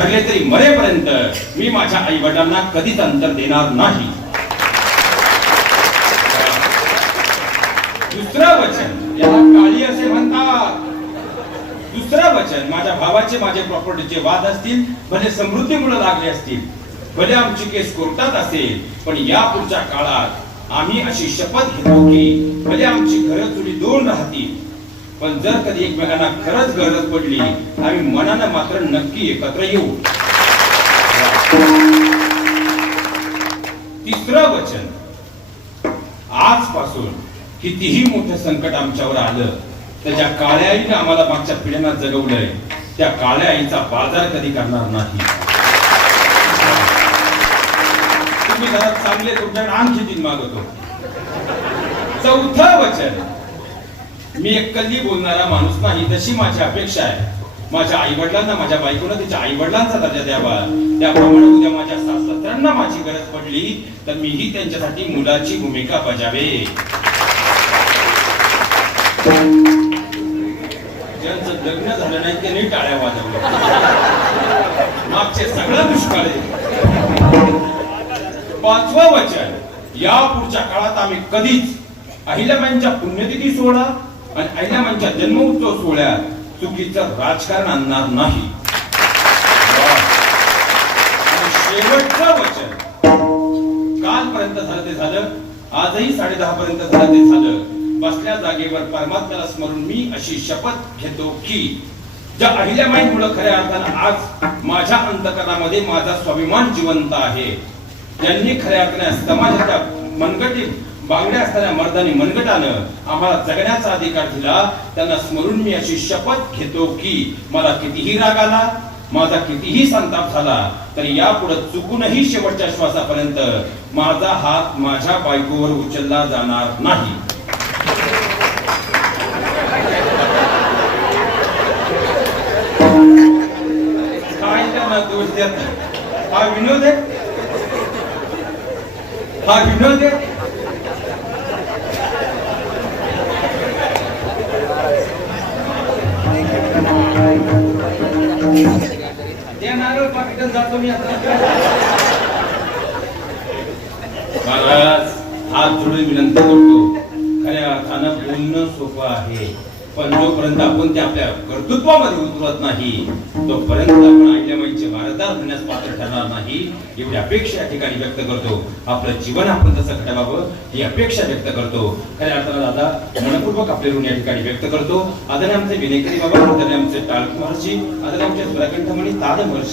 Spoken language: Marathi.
तरी मरेपर्यंत मी माझ्या आई वडिलांना कधीच अंतर देणार नाही. दुसरं वचन याला काळी असे म्हणतात. दुसरं वचन माझ्या भावाचे माझे प्रॉपर्टीचे वाद असतील, भले समृद्धीमुळे लागले असतील, भले आमची केस कोर्टात असेल, पण या पुढच्या काळात आम्ही अशी शपथ घेतो की भले आमची घरं चुली दोन राहतील, पण जर कधी एकमेकांना खरंच गरज पडली आम्ही मनानं मात्र नक्की एकत्र येऊ. तिसरं वचन, आजपासून कितीही मोठं संकट आमच्यावर आलं तर ज्या काळ्या आईने आम्हाला मागच्या पिढ्यांना जगवलंय त्या काळ्या आईचा बाजार कधी करणार नाही. तुम्ही घरात चांगले तुमच्याकडे आणखी दिन मागवतो. चौथं वचन, मी एकल्ली बोलणारा माणूस नाही तशी माझी अपेक्षा आहे. माझ्या आई वडिलांना, माझ्या बायकोला तिच्या आई वडिलांचा दर्जा द्यावा, त्याप्रमाणे उद्या माझ्या सासऱ्यांना माझी गरज पडली तर मीही त्यांच्यासाठी मुलाची भूमिका बजावे. ज्यांचं लग्न झालं नाही त्यांनी टाळ्या वाजवल्या, मागचे सगळं दुष्काळ आहे. पाचवं वचन, या पुढच्या काळात आम्ही कधीच अहिल्याबाईंच्या पुण्यतिथी सोहळा आणि अहिल्याबाईंच्या जन्मोत्सव सोहळ्यात चुकीचं राजकारण आणणार नाही. आणि शेवटचं वचन, कालपर्यंत झालं ते झालं, आजही 10:30 पर्यंत झालं ते झालं, बसल्या जागेवर परमात्म्याला स्मरून मी अशी शपथ घेतो की ज्या अहिल्याबाईंमुळे खऱ्या अर्थानं आज माझ्या अंतकरणामध्ये माझा स्वाभिमान जिवंत आहे, ज्यांनी खऱ्या अर्थाने समाजाच्या मनगटी बांगड्या असताना मर्दानी मनगटानं आम्हाला जगण्याचा अधिकार दिला, त्यांना स्मरून मी अशी शपथ घेतो की मला कितीही राग आला, माझा कितीही संताप झाला तरी यापुढे चुकूनही शेवटच्या श्वासापर्यंत माझा हात माझ्या बायकोवर उचलला जाणार नाही. काय त्यांना दोष देत? हा विनोद आहे, हा विनोद आहे. जातो मी आता. महाराज, हात जोडून विनंती करतो, खऱ्या अर्थानं बोलणं सोपं आहे, पण जोपर्यंत आपण ते आपल्या कर्तृत्वामध्ये उतरत नाही तोपर्यंत आपण अहिल्याबाईंचे वारसदार होण्यास पात्र ठरणार नाही. एवढी अपेक्षा या ठिकाणी व्यक्त करतो. आपलं जीवन आपण तसं घडवावं ही अपेक्षा व्यक्त करतो. खऱ्या अर्थानं दादा मनपूर्वक आपले ऋण या ठिकाणी व्यक्त करतो. आदरणीय आमचे विनयकरी बाबा, आदरणीय आमचे टाळक महर्षी, आदरणीय आमचे सुराकंठ मणी ताड महर्षी,